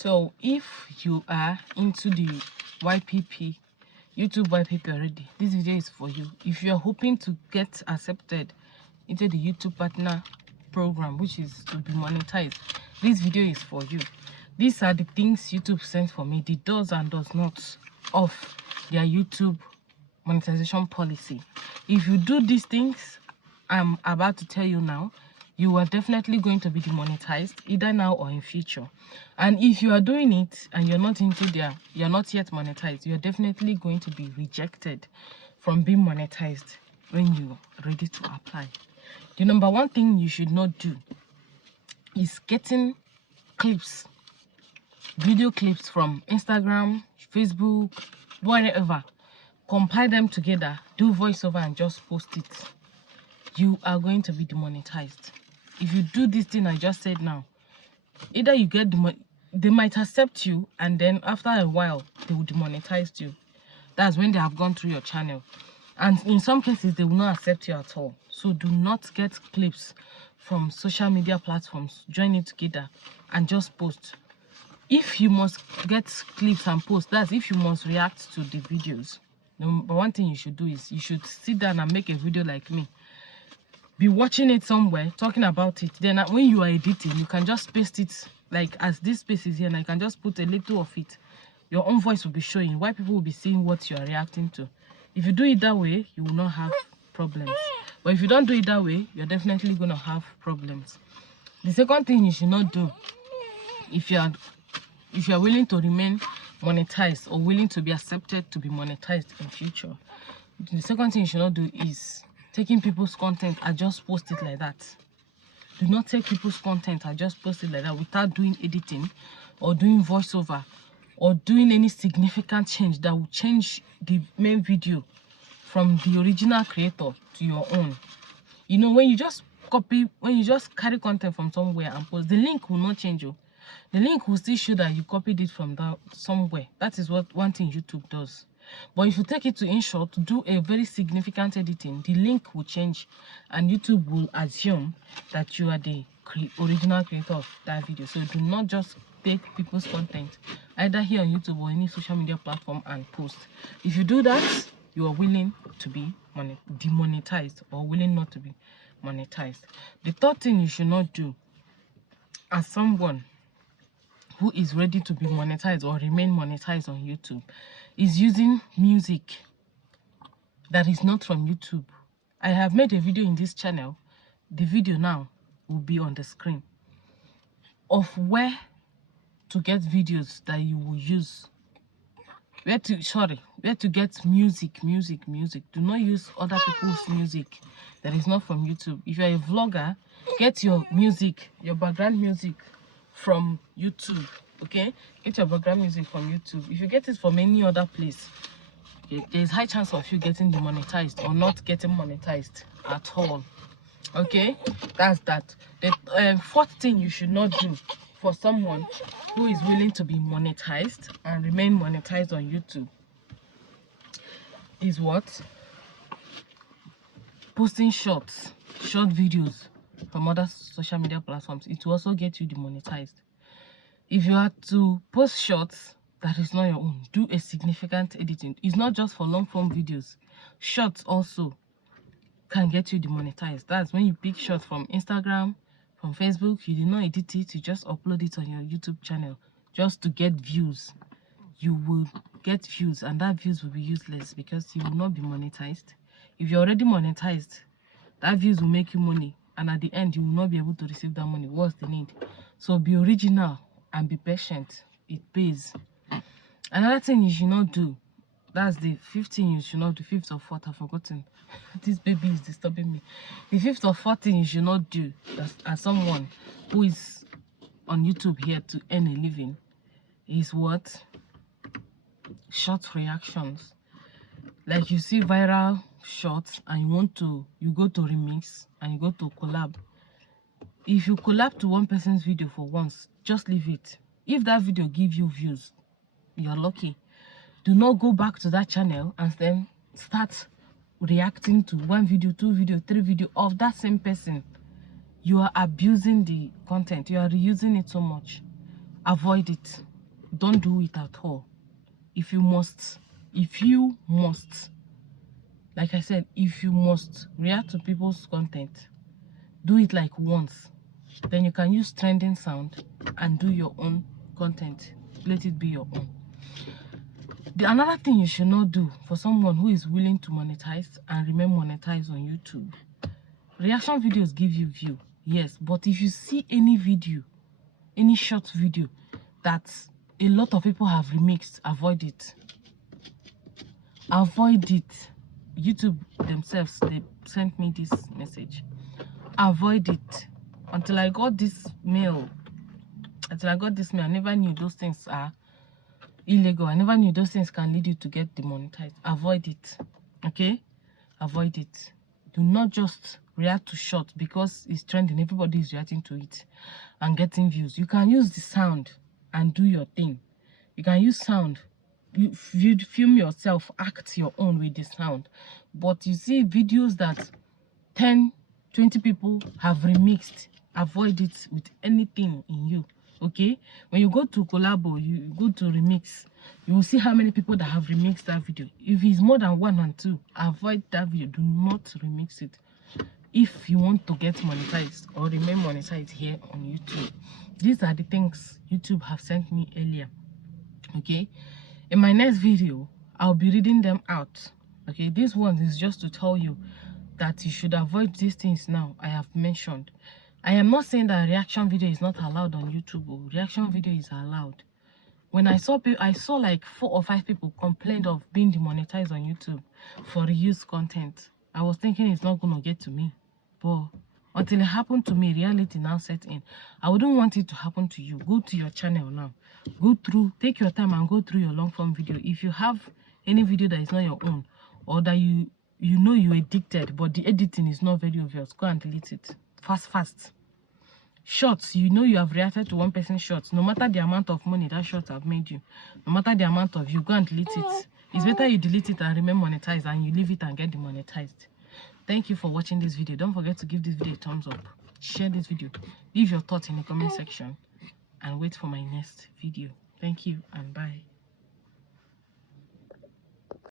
So if you are into the YPP, YouTube YPP already, this video is for you. If you are hoping to get accepted into the YouTube partner program, which is to be monetized, this video is for you. These are the things YouTube sent for me, the does and does not of their YouTube monetization policy. If you do these things I'm about to tell you now, you are definitely going to be demonetized either now or in future. And if you are doing it and you're not into there, you're not yet monetized, you're definitely going to be rejected from being monetized when you're ready to apply. The number one thing you should not do is getting clips, video clips from Instagram, Facebook, wherever, compile them together, do voiceover and just post it. You are going to be demonetized. If you do this thing I just said now, either you get they might accept you, and then after a while they will demonetize you. That's when they have gone through your channel, and in some cases they will not accept you at all. So do not get clips from social media platforms, join it together and just post. If you must get clips and post, that's if you must react to the videos. Number one thing you should do is you should sit down and make a video like me. Be watching it somewhere, talking about it. Then when you are editing, you can just paste it, like as this space is here, and I can just put a little of it. Your own voice will be showing, why people will be seeing what you are reacting to. If you do it that way, you will not have problems. But if you don't do it that way, you're definitely going to have problems. The second thing you should not do, if you are willing to remain monetized or willing to be accepted to be monetized in future, the second thing you should not do is taking people's content and just post it like that. Do not take people's content and just post it like that without doing editing or doing voiceover or doing any significant change that will change the main video from the original creator to your own. You know, when you just carry content from somewhere and post, the link will not change you. The link will still show that you copied it from somewhere. That is what one thing YouTube does. But if you take it to InShot to do a very significant editing, the link will change and YouTube will assume that you are the original creator of that video. So do not just take people's content either here on YouTube or any social media platform and post. If you do that, you are willing to be demonetized or willing not to be monetized. The third thing you should not do as someone who is ready to be monetized or remain monetized on YouTube is using music that is not from YouTube. I have made a video in this channel. The video now will be on the screen of where to get videos that you will use. Where to get music. Do not use other people's music that is not from YouTube. If you are a vlogger, get your music, your background music from YouTube. Okay, get your background music from YouTube. If you get it from any other place, there's high chance of you getting demonetized or not getting monetized at all. Okay, that's that. The fourth thing you should not do for someone who is willing to be monetized and remain monetized on YouTube is what? Posting short videos from other social media platforms. It will also get you demonetized. If you have to post shorts that is not your own, do a significant editing. It's not just for long form videos. Shorts also can get you demonetized. That's when you pick shorts from Instagram, from Facebook, you did not edit it, you just upload it on your YouTube channel just to get views. You will get views, and that views will be useless because you will not be monetized. If you're already monetized, that views will make you money, and at the end you will not be able to receive that money. What's the need? So be original and be patient. It pays. Another thing you should not do, that's the fifth thing you should not do. Fifth or fourth, I've forgotten. This baby is disturbing me. The fifth or fourth thing you should not do as someone who is on YouTube here to earn a living is what? Short reactions. Like you see viral shorts and you go to remix and you go to collab. If you collab to one person's video for once, just leave it. If that video gives you views, you're lucky. Do not go back to that channel and then start reacting to one video, two video, three video of that same person. You are abusing the content. You are reusing it so much. avoid it. Don't do it at all. If you must, like I said, if you must react to people's content, do it like once. Then you can use trending sound and do your own content. Let it be your own. Another thing you should not do for someone who is willing to monetize and remain monetized on YouTube, reaction videos give you view, yes, but if you see any video, any short video that a lot of people have remixed, avoid it. Avoid it. YouTube themselves, they sent me this message. Avoid it. Until I got this mail, I never knew those things are illegal. I never knew those things can lead you to get demonetized. Avoid it. Okay? Avoid it. Do not just react to short because it's trending. Everybody is reacting to it and getting views. You can use the sound and do your thing. You can use sound. You film yourself, act your own with the sound. But you see videos that 10, 20 people have remixed, avoid it with anything in you. Okay, when you go to collabo, you go to remix, you will see how many people that have remixed that video. If it's more than 1 and 2, avoid that video. Do not remix it if you want to get monetized or remain monetized here on YouTube. These are the things YouTube have sent me earlier. Okay, in my next video I'll be reading them out. Okay, this one is just to tell you that you should avoid these things now I have mentioned. I am not saying that reaction video is not allowed on YouTube. Reaction video is allowed. When I saw like 4 or 5 people complained of being demonetized on YouTube for reused content. I was thinking it's not going to get to me. But until it happened to me, reality now set in. I wouldn't want it to happen to you. Go to your channel now. Go through, take your time and go through your long form video. If you have any video that is not your own, or that you know you addicted, but the editing is not very obvious, go and delete it. Fast. Shorts, you know you have reacted to one person's shorts. No matter the amount of money that shorts have made you, no matter the amount of you, go and delete it. It's better you delete it and remain monetized than you leave it and get demonetized. Thank you for watching this video. Don't forget to give this video a thumbs up. Share this video. Leave your thoughts in the comment section and wait for my next video. Thank you and bye.